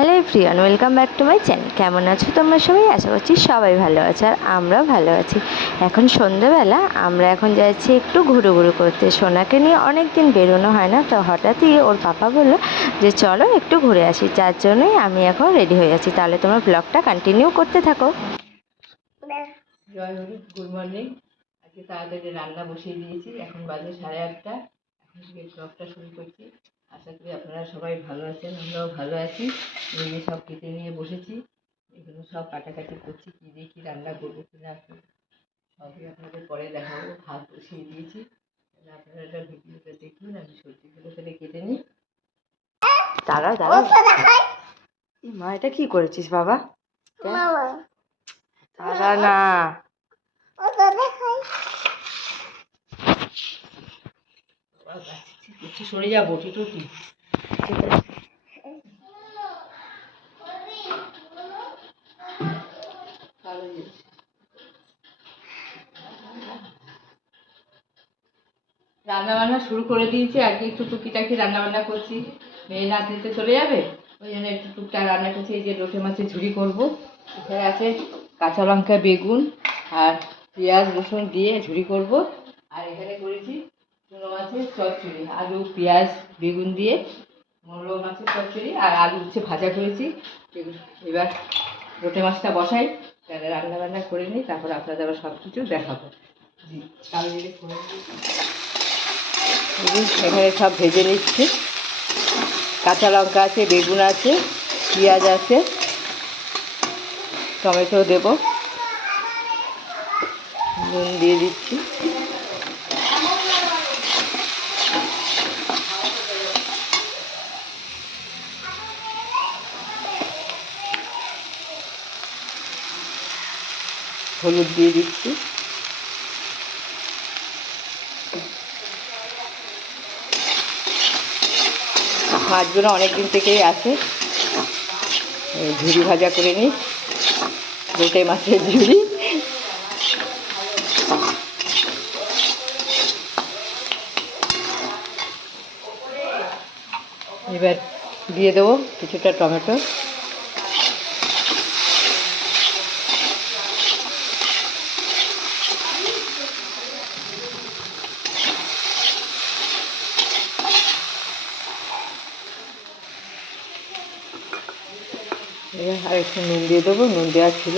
Hello everyone, welcome back to my channel. কেমন আছো তোমরা সবাই? আশা করছি সবাই ভালো আছো আর আমরাও ভালো আছি। এখন সন্ধ্যেবেলা আমরা এখন যাচ্ছি একটু ঘুরু ঘুরু করতে। সোনাকে নিয়ে অনেক দিন বেরোনো হয় না, তো হঠাৎই ওর পাপা বলল যে, চলো একটু ঘুরে আসি। যার জন্যই আমি এখন রেডি হয়ে আছি। তাহলে তোমরা ব্লগটা কন্টিনিউ করতে থাকো। জয় হরি, গুড মর্নিং। আজকে তাড়াতাড়ি রান্না বসিয়ে দিয়েছি। এখন বাজে সাড়ে আটটা। এখন ব্লগটা শুরু করছি। আশা করি আপনারা সবাই ভালো আছেন আমরাও ভালো আছি। নিয়ে সব কেটে নিয়ে বসেছি এগুলো সব কাটাকাটি করছি কী দিয়ে কী রান্না করব কি না সবই আপনাদের পরে দেখাবো ভাত বসিয়ে দিয়েছি। তাহলে আপনারা একটা ভিডিওটা দেখুন আমি সবজিগুলো তাহলে কেটে নিই। দাঁড়াও এই মা এটা কি করেছিস বাবা? দাঁড়া না। সরে যাব রান্না বান্না শুরু করে দিয়েছি, আজকে একটু টুকিটাকি রান্না বান্না করছি। মেয়ে নাতনিতে চলে যাবে, ওই জন্য একটু টুকটাক রান্না করছি, এই যে লোটে মাছের ঝুড়ি করব। এখানে আছে কাঁচা লঙ্কা, বেগুন আর পেঁয়াজ, রসুন দিয়ে ঝুড়ি করব। আর এখানে করেছি চুনো মাছের চচ্চড়ি। আলু, পেঁয়াজ, বেগুন দিয়ে মোরলো মাছের চচ্চড়ি, আর আলু হচ্ছে ভাজা করেছি। এবার লোটে মাছটা বসাই, তাহলে রান্না বান্না করে নিই, তারপর আপনাদের আবার সব কিছু দেখাবো এখানে সব ভেজে নিচ্ছি। কাঁচা লঙ্কা আছে, বেগুন আছে, পেঁয়াজ আছে, টমেটো দেব। নুন দিয়ে দিচ্ছি। হলুদ দিয়ে দিচ্ছি। মাছগুলো অনেক দিন থেকেই আছে। ঝুড়ি ভাজা করে নিই। লোটে মাছের ঝুড়ি। এবার দিয়ে দেবো কিছুটা টমেটো এবার আর একটু নুন দিয়ে দেবো নুন দেওয়া ছিল।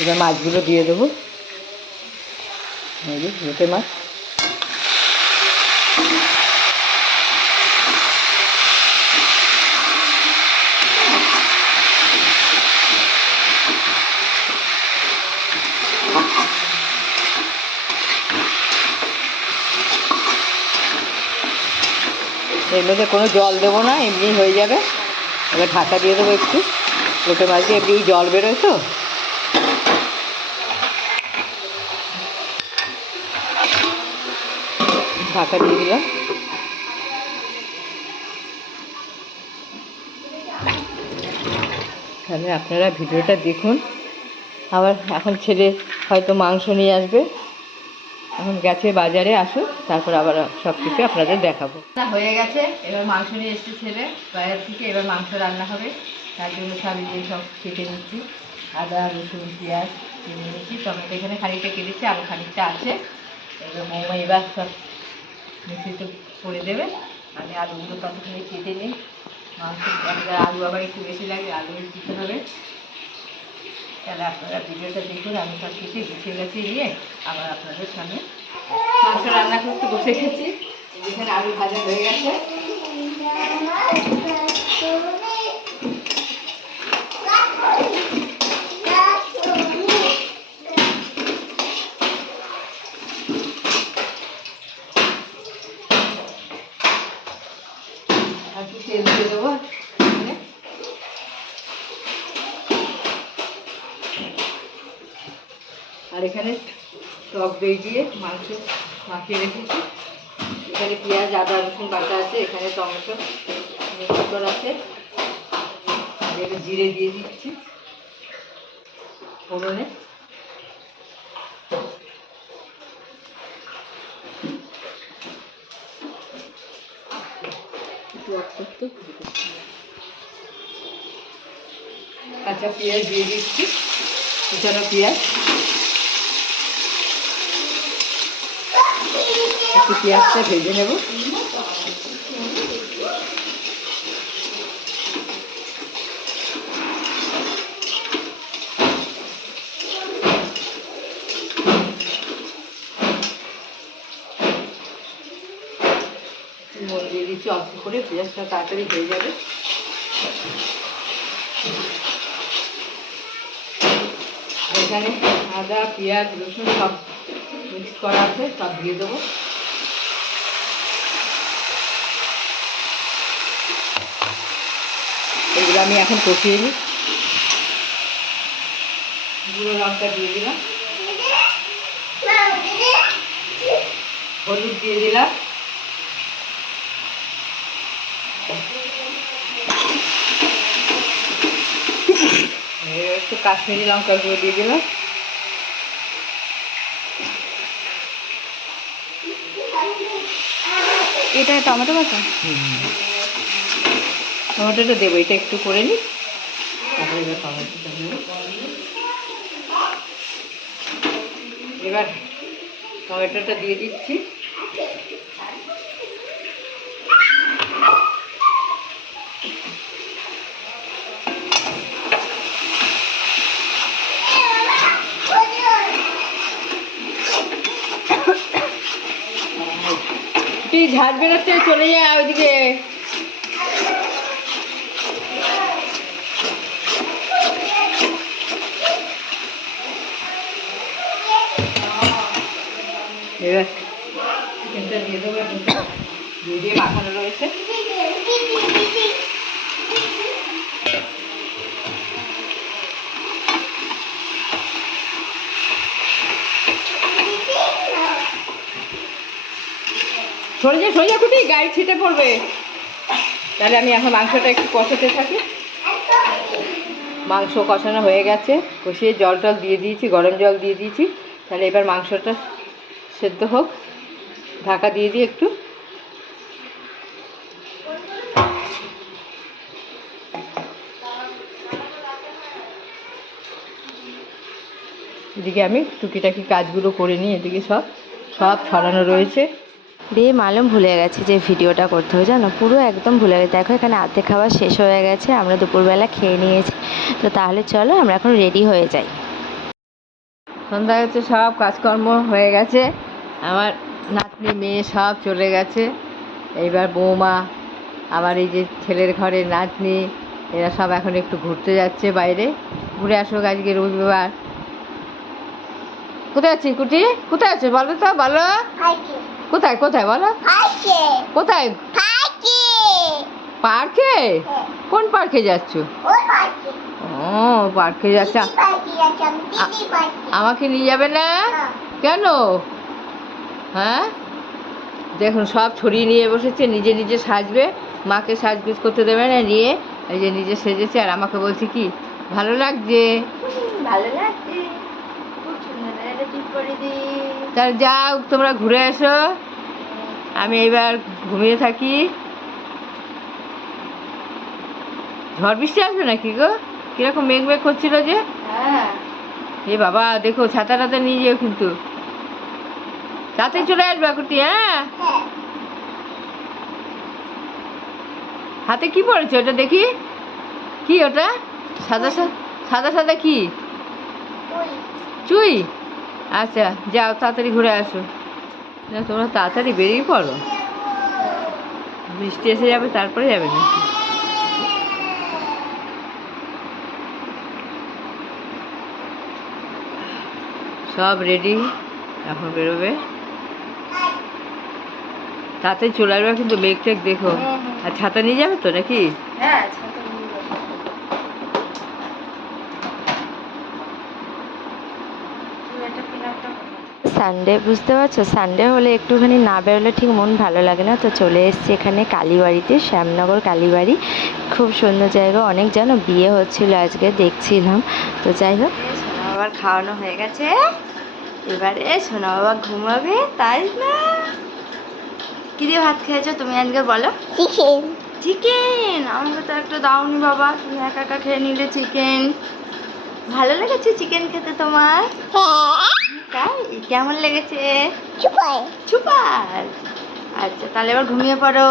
এবার মাছগুলো দিয়ে দেবো। লোটে মাছ। এর মধ্যে কোনো জল দেবো না, এমনি হয়ে যাবে। এবার ঢাকা দিয়ে দেবো একটু। মাছ দিয়ে এমনি জল বেরোয় তো? ঢাকা দিয়ে দিলাম। তাহলে আপনারা ভিডিওটা দেখুন। আবার এখন ছেলে হয়তো মাংস নিয়ে আসবে। এখন গেছে বাজারে, আসুক। তারপর আবার সব কিছু আপনাদের দেখাবো। হয়ে গেছে, এবার মাংস নিয়ে এসছে ছেলে। বাজার থেকে এবার মাংস রান্না হবে। তার জন্য সব দিয়ে সব কেটে নিচ্ছি। আদা, রসুন, পেঁয়াজ কেটে নিচ্ছি টমেটো এখানে খানিকটা কেটেছি, আর খানিকটা আছে। এবার মোমো এবার সব মিক্সিতে করে দেবে। আমি আলুগুলো ততক্ষণে কেটে নিই। মাংস আলু আবার একটু বেশি লাগে, আলু দিতে হবে। তাহলে আপনারা ভিডিওটা দেখুন, আমি সব কিছু গুছিয়ে গেছি নিয়ে আবার আপনাদের সামনে মাংস রান্না করতে বসে গেছি। যেখানে আলু ভাজা হয়ে গেছে। তেল দিয়ে দেবো। আর এখানে টক দই দিয়ে মাংস মাখিয়ে রেখেছি। এখানে পেঁয়াজ, আদা, রসুন বাটা আছে, এখানে টমেটো মিক্সচার আছে। এটা জিরে দিয়ে দিচ্ছি ফোড়নে। আচ্ছা পেঁয়াজ দিয়ে দিচ্ছি এছাড়া পেঁয়াজ। একটু পেঁয়াজটা ভেজে নেব। দিয়ে দিচ্ছি, অল্প করে। পেঁয়াজটা তাড়াতাড়ি হয়ে যাবে। এখানে আদা, পেঁয়াজ, রসুন সব মিক্স করা আছে, সব দিয়ে দেবো। এগুলো আমি এখন কষিয়ে নিই। গুঁড়ো লঙ্কা দিয়ে দিলাম। হলুদ দিয়ে দিলাম। একটু কাশ্মীরি লঙ্কা গুঁড়ো দিয়ে দিলাম। এটা টমেটো বাটা? টমেটোটা দেবো, এটা একটু করে নিই। তারপরে এবার টমেটোটা দেবো। এবার টমেটোটা দিয়ে দিচ্ছি। তুই ঝাড় বেরোচ্ছে, চলে যায় ওইদিকে। এবার চিকেনটা দিয়ে দেবো দিয়ে মাখানো রয়েছে। সরে যা সরে যা কুটি গাড়ি ছিটে পড়বে। তাহলে আমি এখন মাংসটা একটু কষাতে থাকি। মাংস কষানো হয়ে গেছে। কষিয়ে জল টল দিয়ে দিয়েছি, গরম জল দিয়ে দিয়েছি। তাহলে এবার মাংসটা সেদ্ধ হোক। ঢাকা দিয়ে দিই একটু। এদিকে আমি টুকিটাকি কাজগুলো করে নিই এদিকে সব সব ছড়ানো রয়েছে। দিয়ে মালুম ভুলে গেছে যে ভিডিওটা করতে হবে জানো? পুরো একদম ভুলে গেছে। দেখো এখানে আধে খাওয়া শেষ হয়ে গেছে আমরা দুপুরবেলা খেয়ে নিয়েছি। তো তাহলে চলো আমরা এখন রেডি হয়ে যাই। সন্ধ্যা হচ্ছে সব কাজকর্ম হয়ে গেছে। আমার নাতনি মেয়ে সব চলে গেছে। এইবার বৌমা আবার এই যে ছেলের ঘরে নাতনি এরা সব এখন একটু ঘুরতে যাচ্ছে বাইরে। ঘুরে আসুক আজকে রবিবার। কোথায় আছিস কুটি? কোথায় আছে বলো তো বলো। কোথায় কোথায় বলো? কোথায়? পার্কে। কোন পার্কে যাচ্ছ? ও পার্কে যাচ্ছে। আমাকে নিয়ে যাবে না। কেন? হ্যাঁ? দেখুন সব ছড়িয়ে নিয়ে বসেছে নিজে নিজে সাজবে মাকে সাজগুজ করতে দেবে না নিয়ে এই যে নিজে সেজেছে আর আমাকে বলছে কি ভালো লাগছে? ভালো লাগছে। তার যাও তোমরা ঘুরে এসো। আমি এবার ঘুমিয়ে থাকি। ঝড় বৃষ্টি আসবে নাকি গো? কীরকম মেঘ মেঘ করছিল যে? হ্যাঁ। এ বাবা দেখো ছাতা টাতা নিয়ে যেও কিন্তু। তাতে চলে আসবে কুটি হ্যাঁ? হাতে কি পড়েছে ওটা দেখি? কি ওটা? সাদা সাদা সাদা কি? চুই। আচ্ছা যাও তাড়াতাড়ি ঘুরে আসো। না তোমরা তাড়াতাড়ি বেরিয়ে পড়ো। বৃষ্টি এসে যাবে তারপরে যাবে না সব রেডি এখন বেরোবে? তাতে চলে আসবে কিন্তু মেঘ টেক দেখো। আর ছাতা নিয়ে যাবে তো নাকি? হ্যাঁ। সানডে বুঝতে পারছ? সানডে হলে একটুখানি না বেরোলে ঠিক মন ভালো লাগে না। তো চলে এসেছি এখানে কালীবাড়িতে শ্যামনগর কালীবাড়ি। খুব সুন্দর জায়গা। অনেক যেন বিয়ে হচ্ছিল আজকে দেখছিলাম। তো যাই হোক। সোনা বাবার খাওয়ানো হয়ে গেছে। এবারে সোনা বাবা ঘুমাবে তাই না? কি দিয়ে ভাত খেয়েছো? তুমি আজকে বলো। চিকেন চিকেন আমাকে তো একটা দাওনি বাবা তুমি একা একা খেয়ে নিলে চিকেন ভালো লেগেছে চিকেন খেতে তোমার? তাই? কেমন লেগেছে? সুপার আচ্ছা তাহলে এবার ঘুমিয়ে পড়ো।